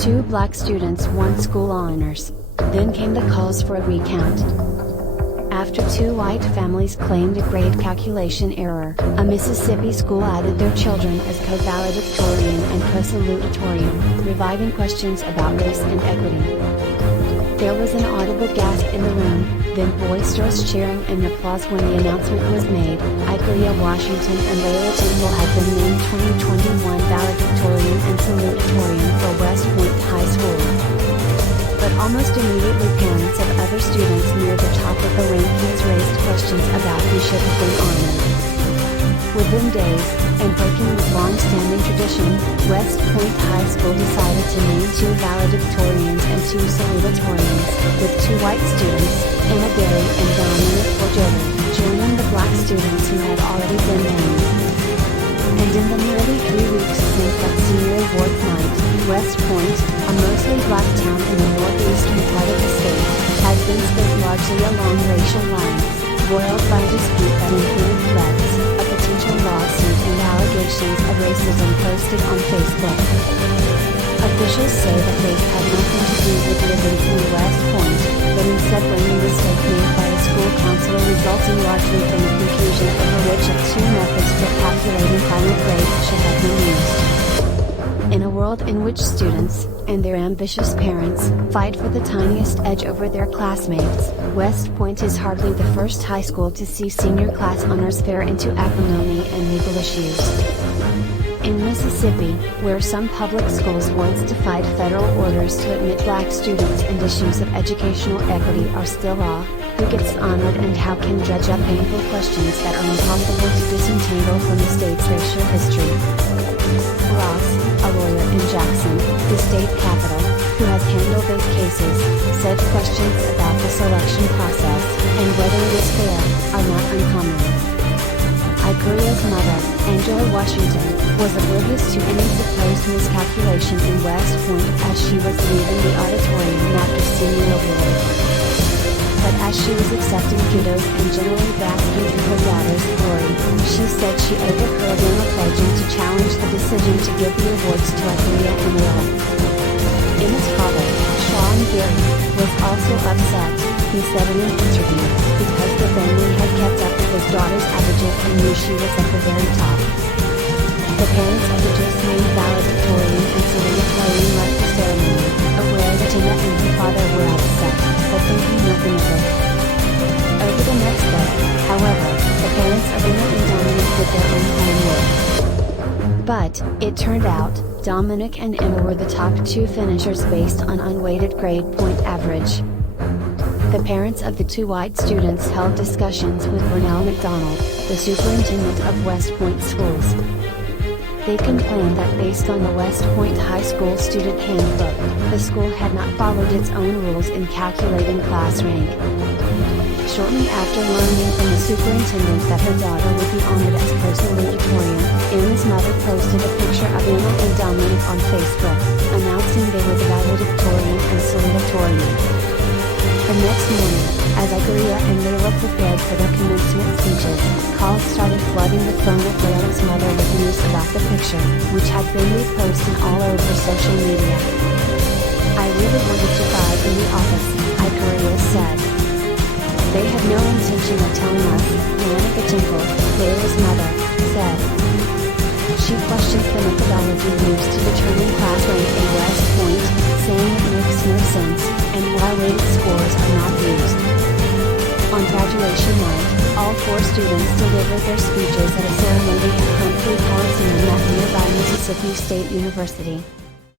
2 black students won school honors. Then came the calls for a recount. After 2 white families claimed a grade calculation error, a Mississippi school added their children as co-valedictorian and co-salutatorian, reviving questions about race and equity. There was an audible gasp in the room, then boisterous cheering and applause when the announcement was made. Ikaria Washington and Layla Tingle had been named 2021 valedictorian and salutatorian for West Point High School. But almost immediately parents of other students near the top of the rankings raised questions about who should have been honored. Within days, and breaking with long-standing tradition, West Point High School decided to name 2 valedictorians and 2 salutatorians, with 2 white students, Anna Berry and Dominic Forjover, joining the black students who had already been named. And in the nearly 3 weeks since that senior awards night, West Point, a mostly black town in the northeastern part of the state, has been split largely along racial lines, roiled by a dispute that included threats, a potential lawsuit and allegations of racism posted on Facebook. Officials say the case had nothing to do with the events in West Point, but instead blaming a mistake made by a school counselor resulting largely from the confusion over which of 2 methods for calculating final grades should have been used. In a world in which students, and their ambitious parents, fight for the tiniest edge over their classmates, West Point is hardly the first high school to see senior class honors fare into acrimony and legal issues. In Mississippi, where some public schools once defied federal orders to admit black students and issues of educational equity are still law, who gets honored and how can dredge up painful questions that are impossible to disentangle from the state's racial history. Ross, a lawyer in Jackson, the state capital, who has handled those cases, said questions about the selection process, and whether it is fair, are not uncommon. Ikaria's mother, Angela Washington, was oblivious to any supposed miscalculation in West Point as she was leaving the auditorium after senior award. But as she was accepting kudos and generally basking in her daughter's glory, she said she overheard Emma pledging to challenge the decision to give the awards to Ikaria and Will. Emma's father, Sean Gary, was also upset, he said in an interview, because the family had kept up with his daughter's averages and knew she was at the very top. The parents of the just named valedictorian and salutatorian left the ceremony, aware that Emma and her father were upset, but thinking nothing of it. Over the next day, however, the parents of Emma and Dominic did their own homework. But, it turned out, Dominic and Emma were the top 2 finishers based on unweighted grade point average. The parents of the 2 white students held discussions with Burnell McDonald, the superintendent of West Point schools. They complained that based on the West Point High School student handbook, the school had not followed its own rules in calculating class rank. Shortly after learning from the superintendent that her daughter would be honored as co-salutatorian, Emma's mother posted a picture of Emma and Dominic on Facebook, announcing they were the valedictorian and salutatorian. The next morning, as Ikaria and Layla prepared for their commencement speeches, calls started flooding the phone of Layla's mother with news about the picture, which had been reposted all over social media. I really wanted to cry in the office, Ikaria said. They had no intention of telling us, Monica Temple, Layla's mother, said. She questions the methodology used to determine class rank in West Point, saying it makes no sense, and why weighted scores are not used. On graduation night, all 4 students delivered their speeches at a ceremony at Humphrey Coliseum at nearby Mississippi State University.